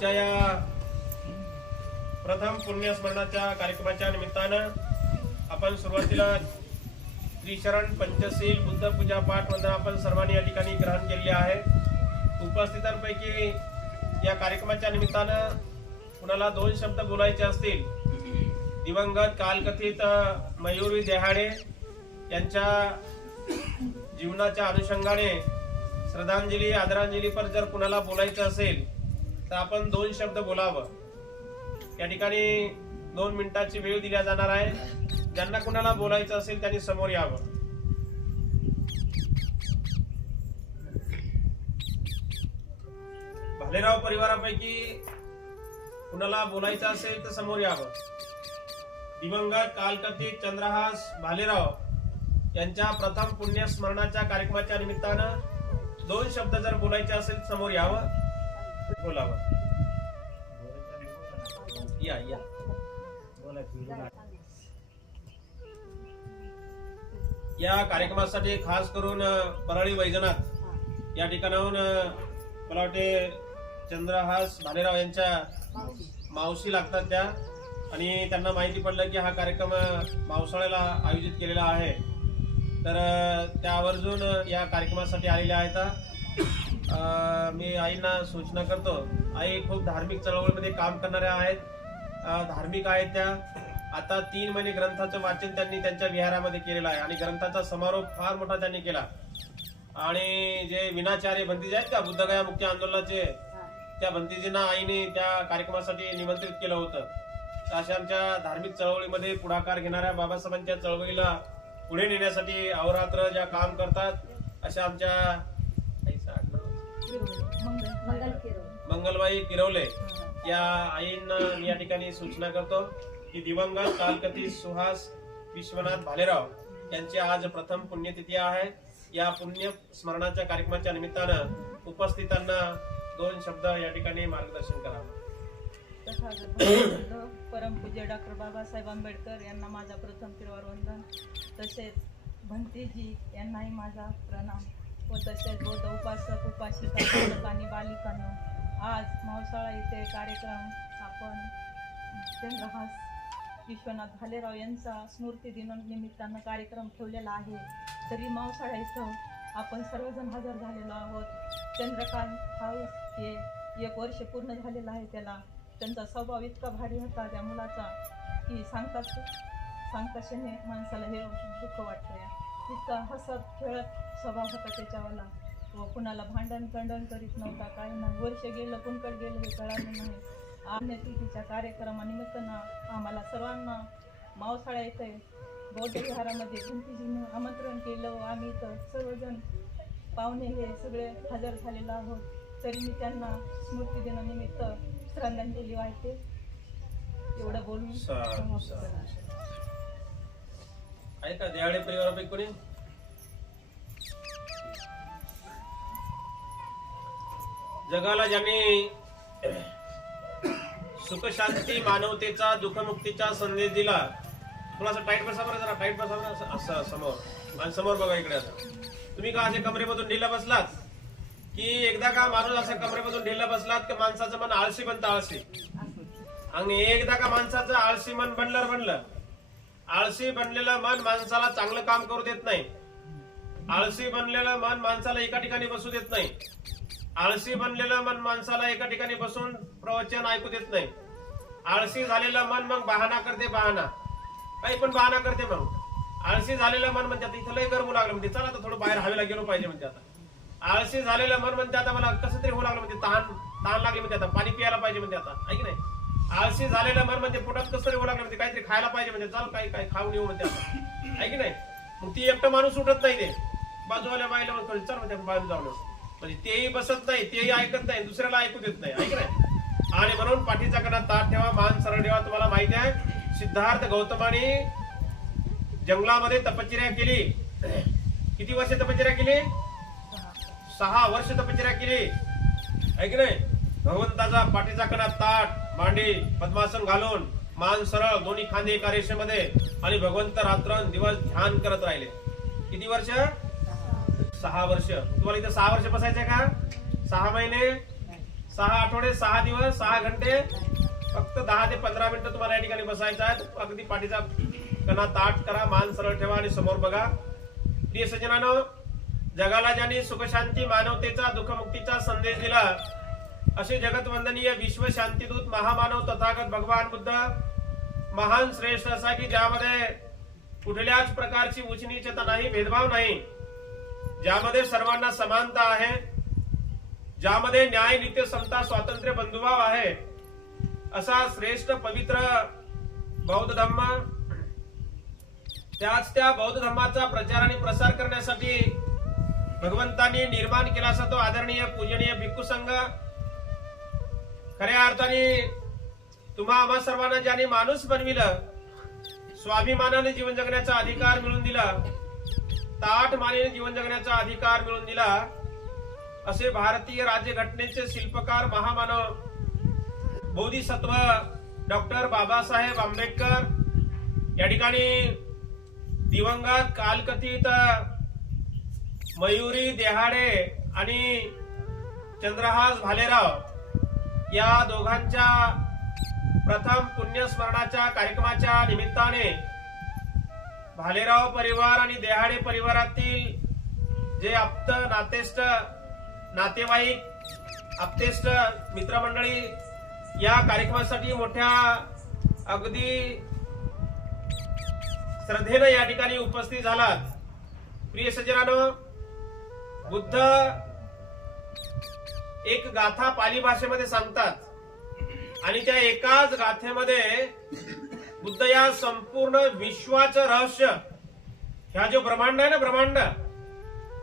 आजच्या या प्रथम पुण्यस्मरणाच्या कार्यक्रमाच्या निमित्तानं आपण सुरुवातीला त्रिशरण पंचशील बुद्ध पूजा पाठ वंदना आपण सर्वांनी या ठिकाणी ग्रहण केले आहे. उपस्थितांपैकी या कार्यक्रमाच्या निमित्तानं कुणाला दोन शब्द बोलायचे असतील? दिवंगत कालकथित मयुरी देहाडे यांच्या जीवनाच्या अनुषंगाने श्रद्धांजली आदरांजलीपर जर कुणाला बोलायचं असेल तर आपण दोन शब्द बोलावं. या ठिकाणी दोन मिनिटाची वेळ दिल्या जाणार आहे. ज्यांना कुणाला बोलायचं असेल त्यांनी समोर यावं. भालेराव परिवारापैकी कुणाला बोलायचं असेल तर समोर यावं. दिवंगत कालकथित चंद्रहास भालेराव यांच्या प्रथम पुण्य स्मरणाच्या कार्यक्रमाच्या निमित्तानं दोन शब्द जर बोलायचे असेल समोर यावं. बोलावं. या या. या कार्यक्रमासाठी खास करून परळी वैजनाथ या ठिकाणाहून मला वाटते चंद्रहास भालेराव यांच्या मावशी लागतात त्या. आणि त्यांना माहिती पडलं की हा कार्यक्रम पावसाळ्याला आयोजित केलेला आहे. तर त्या आवर्जून या कार्यक्रमासाठी आलेल्या आहेत. मी आईंना सूचना करतो. आई खूप धार्मिक चळवळीमध्ये काम करणाऱ्या आहेत. धार्मिक आहेत त्या. आता तीन महिने ग्रंथाचं वाचन त्यांनी त्यांच्या विहारामध्ये केलेलं आहे आणि ग्रंथाचा समारोप फार मोठा त्यांनी केला. आणि जे विनाचार्य भंतीजी आहेत का बुद्धगया मुक्ती आंदोलनाचे त्या भंतीजींना आईने त्या कार्यक्रमासाठी निमंत्रित केलं होतं. तर अशा आमच्या धार्मिक चळवळीमध्ये पुढाकार घेणाऱ्या बाबासाहेबांच्या चळवळीला पुढे नेण्यासाठी अहोरात्र ज्या काम करतात अशा आमच्या मंगलबाई किरवले या आईंना मी या ठिकाणी सूचना करतो की दिवंगत कालकती सुहास विश्वनाथ भालेराव यांची आज प्रथम पुण्यतिथी आहे. या पुण्य स्मरणाच्या कार्यक्रमाच्या निमित्तानं उपस्थितांना दोन शब्द या ठिकाणी मार्गदर्शन करावं. परम परमपूज्य डॉक्टर बाबासाहेब आंबेडकर यांना माझा प्रथम तिरुवार वंदन. तसेच भंतीजी यांनाही माझा प्रणाम. व तसेच बौद्ध उपासक उपासिका बालक आणि बालिकांनो आज मावसाळा येथे कार्यक्रम आपण चंद्रहास विश्वनाथ भालेराव यांचा स्मृती दिनानिमित्तानं कार्यक्रम ठेवलेला आहे. तरी मावसाळा इथं आपण सर्वजण हजर झालेलो आहोत. चंद्रकांत हाऊस हे एक वर्ष पूर्ण झालेलं आहे त्याला. त्यांचा स्वभाव इतका भारी होता त्या मुलाचा की सांगताच सांगता माणसाला हे दुःख वाटतंय. इतका हसत खेळत स्वभाव होता त्याच्यावाला. व कुणाला भांडण कंडण करीत नव्हता काही नाही. वर्ष गेलं कुणकड गेलं हे कळालं नाही. आम्ही कार्यक्रमानिमित्तानं आम्हाला सर्वांना मावसाळ्या येथे बौद्ध विहारामध्ये भिंतीजीनं आमंत्रण केलं. आम्ही इथं सर्वजण पाहुणे हे सगळे हजर झालेलो आहोत. तरी मी त्यांना स्मृती दिनानिमित्त श्रद्धांजली वाहते. एवढं बोलून आहे का? देहाडे परिवारापैकी कोणी? जगाला ज्यांनी सुखशांती मानवतेचा दुःखमुक्तीचा संदेश दिला थोडासा टाईट बसा बरं जरा टाईट बसा बरं असं- समोर. आणि समोर बघा इकडे असं तुम्ही का असे कमरेमधून ढिला बसलात? की एकदा का माणूस असं कमरेमधून ढिला बसलात की माणसाचं मन आळशी बनतं आळशी? आणि एकदा का माणसाचं आळशी मन बनलं बनलं? आळशी बनलेलं मन माणसाला चांगलं काम करू देत नाही. आळशी बनलेलं मन माणसाला एका ठिकाणी बसू देत नाही. आळशी बनलेलं मन माणसाला एका ठिकाणी बसून प्रवचन ऐकू देत नाही. आळशी झालेलं मन मग बहाना करते बहाना. काही पण बहाना करते मग. आळशी झालेलं मन म्हणते आता इथं लय गरमू लागलं म्हणते चला आता थोडं बाहेर हवेला गेलो पाहिजे म्हणते आता. आळशी झालेलं मन म्हणते आता मला कसं तरी होऊ लागलं म्हणते तहान तहान लागली म्हणते आता. पाणी प्यायला पाहिजे म्हणते आता. ऐक नाही? आळशी झालेलं मन म्हणजे पोटात कसं येऊ लागलं म्हणजे काहीतरी खायला पाहिजे म्हणजे चल काही काही खाऊन येऊ म्हणते आहे की नाही? मग ती एकटं माणूस उठत नाही ते. बाजूवाल्या बाईला म्हणतो चल म्हणते बाहेर जाऊन म्हणजे तेही बसत नाही तेही ऐकत नाही दुसऱ्याला ऐकू देत नाही. ऐक नाही? आणि म्हणून पाठीचा कणा ताट ठेवा मान सरळ ठेवा तुम्हाला माहिती आहे. सिद्धार्थ गौतमाने जंगलामध्ये तपश्चर्या केली. किती वर्ष तपश्चर्या केली? सहा वर्ष तपश्चर्या केली. ऐक नाही? भगवंताचा पाठीचा कणा ताट मांडी पद्मासन घालून मान सरळ दोन्ही खांदे एका रेषेमध्ये आणि भगवंत रात्र दिवस ध्यान करत राहिले. किती वर्ष? सहा वर्ष. तुम्हाला इथं सहा वर्ष बसायचे का? सहा महिने? सहा आठवडे? सहा दिवस? सहा घंटे? फक्त दहा ते पंधरा मिनिटं तुम्हाला या ठिकाणी बसायचं आहे. अगदी पाठीचा कणा ताट करा मान सरळ ठेवा आणि समोर बघा. प्रिय सज्जनानं जगाला ज्यांनी सुखशांती मानवतेचा दुःखमुक्तीचा संदेश दिला असे जगतवंदनीय विश्व शांतीदूत महामानव तथागत भगवान बुद्ध महान श्रेष्ठ असा की ज्यामध्ये कुठल्याच प्रकारची उचनीचता नाही भेदभाव नाही ज्यामध्ये सर्वांना समानता आहे ज्यामध्ये न्याय नित्य समता स्वातंत्र्य बंधुभाव आहे असा श्रेष्ठ पवित्र बौद्ध धर्म त्याच त्या बौद्ध धर्माचा प्रचार आणि प्रसार करण्यासाठी भगवंतांनी निर्माण केला असा तो आदरणीय पूजनीय भिक्खू संघ खऱ्या अर्थाने तुम्हा आम्हा सर्वांना ज्याने माणूस बनविलं स्वाभिमानाने जीवन जगण्याचा अधिकार मिळून दिला ताठ मानेने जीवन जगण्याचा अधिकार मिळून दिला असे भारतीय राज्यघटनेचे शिल्पकार महामानव बोधिसत्व डॉक्टर बाबासाहेब आंबेडकर या ठिकाणी दिवंगत कालकथित मयुरी देहाडे आणि चंद्रहास भालेराव या दोघांच्या प्रथम पुण्यस्मरणाच्या कार्यक्रमाच्या निमित्ताने भालेराव परिवार आणि देहाडे परिवारातील जे आप्त नातेष्ट नातेवाईक आप्तेष्ट मित्रमंडळी या कार्यक्रमासाठी मोठ्या अगदी श्रद्धेनं या ठिकाणी उपस्थित झालात. प्रिय सज्जनानं बुद्ध एक गाथा पाली भाषेमध्ये सांगतात. आणि त्या एकाच गाथेमध्ये बुद्ध या संपूर्ण विश्वाचं रहस्य ह्या जो ब्रह्मांड आहे ना ब्रह्मांड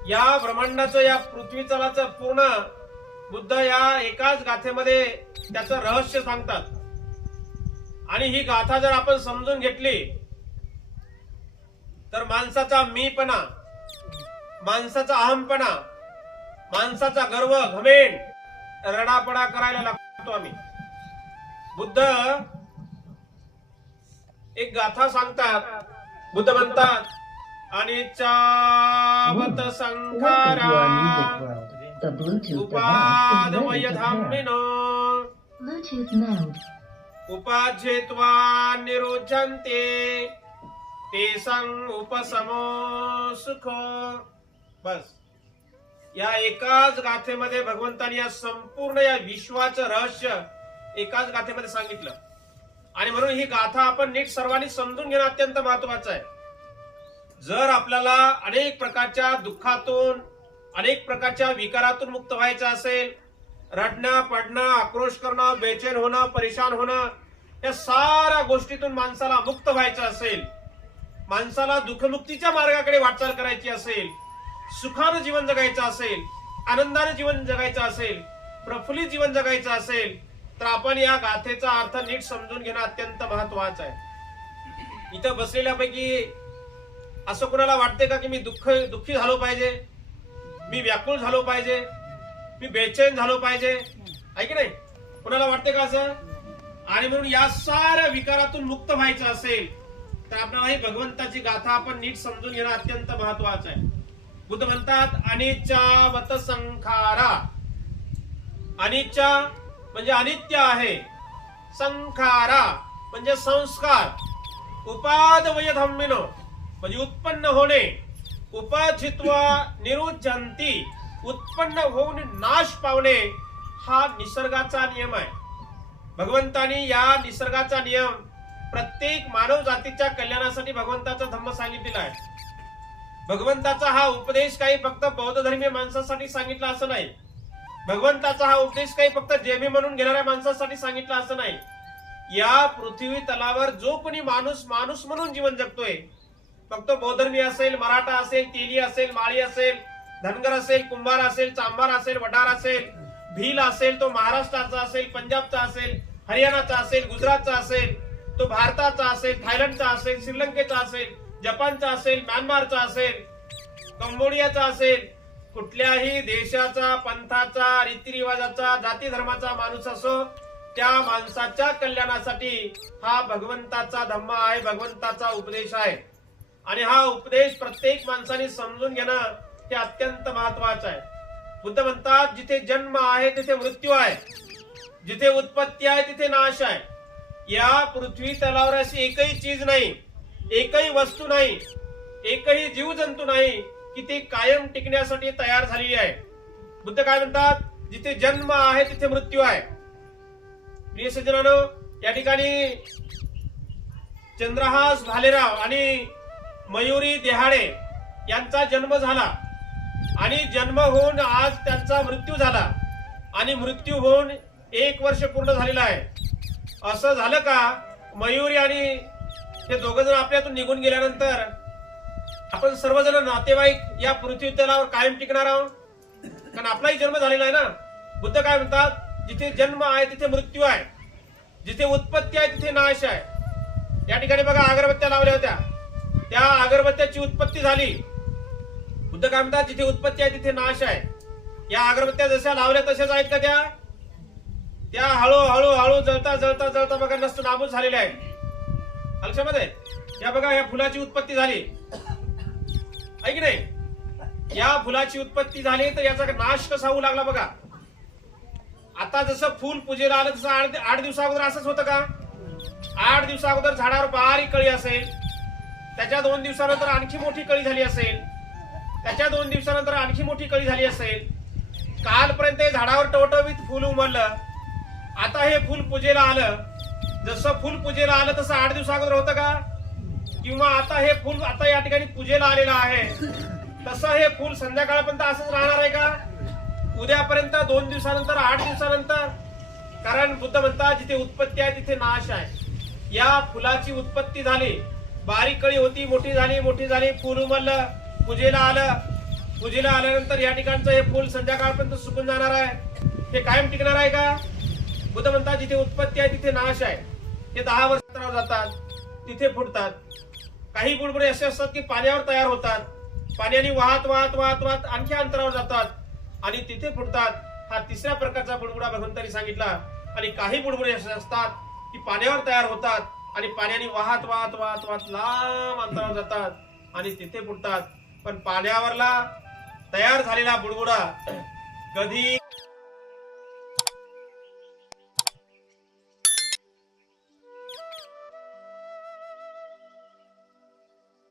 या ब्रह्मांडाचं या पृथ्वी चलाचं पूर्ण बुद्ध या एकाच गाथेमध्ये त्याचं रहस्य सांगतात. आणि ही गाथा जर आपण समजून घेतली तर माणसाचा मीपणा माणसाचा अहमपणा माणसाचा गर्व घमेण रडापडा करायला लागतो आम्ही. बुद्ध एक गाथा सांगतात. बुद्ध म्हणतात आणि चावत संखारा. उपादमय device is ready to धामिनो उपसमो सुख. बस. या एकाच गाथेमध्ये भगवंताने या संपूर्ण या विश्वाचं रहस्य एकाच गाथेमध्ये सांगितलं. आणि म्हणून ही गाथा आपण नीट सर्वांनी समजून घेणं अत्यंत महत्वाचं आहे. जर आपल्याला अनेक प्रकारच्या दुःखातून अनेक प्रकारच्या विकारातून मुक्त व्हायचं असेल रडणं पडणं आक्रोश करणं बेचैन होणं परेशान होणं या साऱ्या गोष्टीतून माणसाला मुक्त व्हायचं असेल माणसाला दुःखमुक्तीच्या मार्गाकडे वाटचाल करायची असेल सुखानं जीवन जगायचं असेल आनंदाने जीवन जगायचं असेल प्रफुल्लित जीवन जगायचं असेल तर आपण या गाथेचा अर्थ नीट समजून घेणं अत्यंत महत्वाचं आहे. इथं बसलेल्यापैकी असं कुणाला वाटते का की मी दुःख दुःखी झालो पाहिजे? मी व्याकुळ झालो पाहिजे? मी बेचैन झालो पाहिजे? आहे की नाही? कुणाला वाटते का असं? आणि म्हणून या साऱ्या विकारातून मुक्त व्हायचं असेल तर आपल्याला ही भगवंताची गाथा आपण नीट समजून घेणं अत्यंत महत्वाचं आहे. बुद्ध म्हणतात अनिच्चावत संखारा. अनिच्छा म्हणजे अनित्य आहे. संखारा म्हणजे संस्कार. उपादवय धम्मिनो म्हणजे उत्पन्न होणे. उपजित्वा निरुजंती उत्पन्न होऊन नाश पावणे हा निसर्गाचा नियम आहे. भगवंतानी या निसर्गाचा नियम प्रत्येक मानव जातीच्या कल्याणासाठी भगवंताचा धम्म सांगितलेला आहे. भगवंताचा हा उपदेश काही फक्त बौद्ध धर्मीय माणसासाठी सांगितला असं नाही. भगवंताचा हा उपदेश काही फक्त जेमी म्हणून घेणाऱ्या माणसासाठी सांगितला असं नाही. या पृथ्वी तलावर जो कोणी माणूस माणूस म्हणून जीवन जगतोय फक्त बौद्धर्मी असेल मराठा असेल तेली असेल माळी असेल धनगर असेल कुंभार असेल चांभार असेल वडार असेल भील असेल तो महाराष्ट्राचा असेल पंजाबचा असेल हरियाणाचा असेल गुजरातचा असेल तो भारताचा असेल थायलंडचा असेल श्रीलंकेचा असेल जपानचा असेल म्यानमारचा असेल कंबोडियाचा असेल कुठल्याही देशाचा पंथाचा रीतिरिवाजाचा जाती धर्माचा माणूस असो त्या माणसाच्या कल्याणासाठी हा भगवंताचा धम्म आहे भगवंताचा उपदेश आहे. आणि हा उपदेश प्रत्येक माणसाने समजून घेणं हे अत्यंत महत्वाचं आहे. बुद्ध म्हणतात जिथे जन्म आहे तिथे मृत्यू आहे. जिथे उत्पत्ती आहे तिथे नाश आहे. या पृथ्वी तलावर अशी एकही चीज नाही. एकही वस्तू नाही एकही जीवजंतू नाही की ती कायम टिकण्यासाठी तयार झालेली आहे. बुद्ध काय म्हणतात? जिथे जन्म आहे तिथे मृत्यू आहे. प्रिय सज्जनानं या ठिकाणी चंद्रहास भालेराव आणि मयुरी देहाडे यांचा जन्म झाला. आणि जन्म होऊन आज त्यांचा मृत्यू झाला. आणि मृत्यू होऊन एक वर्ष पूर्ण झालेला आहे. असं झालं का मयुरी आणि ते दोघ जण आपल्यातून निघून गेल्यानंतर आपण सर्वजण नातेवाईक या पृथ्वी तलावर कायम टिकणार आहोत. कारण आपलाही जन्म झालेला आहे ना. बुद्ध काय म्हणतात? जिथे जन्म आहे तिथे मृत्यू आहे. जिथे उत्पत्ती आहे तिथे नाश आहे. या ठिकाणी बघा अगरबत्त्या लावल्या होत्या. त्या अगरबत्त्याची उत्पत्ती झाली. बुद्ध काय म्हणतात? जिथे उत्पत्ती आहे तिथे नाश आहे. या अगरबत्त्या जशा लावल्या तशाच आहेत का त्या? त्या हळूहळू हळू जळता जळता जळता बघा नष्ट नाबूद झालेल्या आहेत. लक्षामध्ये या बघा या फुलाची उत्पत्ती झाली. आहे की नाही? या फुलाची उत्पत्ती झाली तर याचा नाश कसा होऊ लागला बघा. आता जसं फुल पूजेला आलं तसं आठ आठ दिवसा अगोदर असंच होतं का? आठ दिवसा अगोदर झाडावर बारीक कळी असेल. त्याच्या दोन दिवसानंतर आणखी मोठी कळी झाली असेल. त्याच्या दोन दिवसानंतर आणखी मोठी कळी झाली असेल. कालपर्यंत हे झाडावर टवटवीत फुल उमललं. आता हे फुल पूजेला आलं. जसं फुल पूजेला आलं तसं आठ दिवस अगोदर होतं का? किंवा आता हे फुल आता या ठिकाणी पूजेला आलेलं आहे. तसं हे फुल संध्याकाळपर्यंत असंच राहणार आहे का? उद्यापर्यंत दोन दिवसानंतर आठ दिवसानंतर? कारण बुद्ध म्हणतात जिथे उत्पत्ती आहे तिथे नाश आहे. या फुलाची उत्पत्ती झाली बारीक कळी होती मोठी झाली मोठी झाली फुल उमललं पूजेला आलं. पूजेला आल्यानंतर या ठिकाणचं हे फुल संध्याकाळपर्यंत सुकून जाणार आहे. हे कायम टिकणार आहे का? बुद्ध म्हणतात जिथे उत्पत्ती आहे तिथे नाश आहे. ते दहा वर्षावर जातात तिथे फुटतात. काही बुडबुडे असे असतात की पाण्यावर तयार होतात. पाण्याने वाहत वाहत वाहत वाहत आणखी अंतरावर जातात. आणि तिथे फुटतात. हा तिसऱ्या प्रकारचा बुडबुडा भगवंतांनी सांगितला. आणि काही बुडबुडे असे असतात की पाण्यावर तयार होतात आणि पाण्याने वाहत वाहत वाहत वाहत लांब अंतरावर जातात आणि तिथे फुटतात. पण पाण्यावरला तयार झालेला बुडबुडा कधी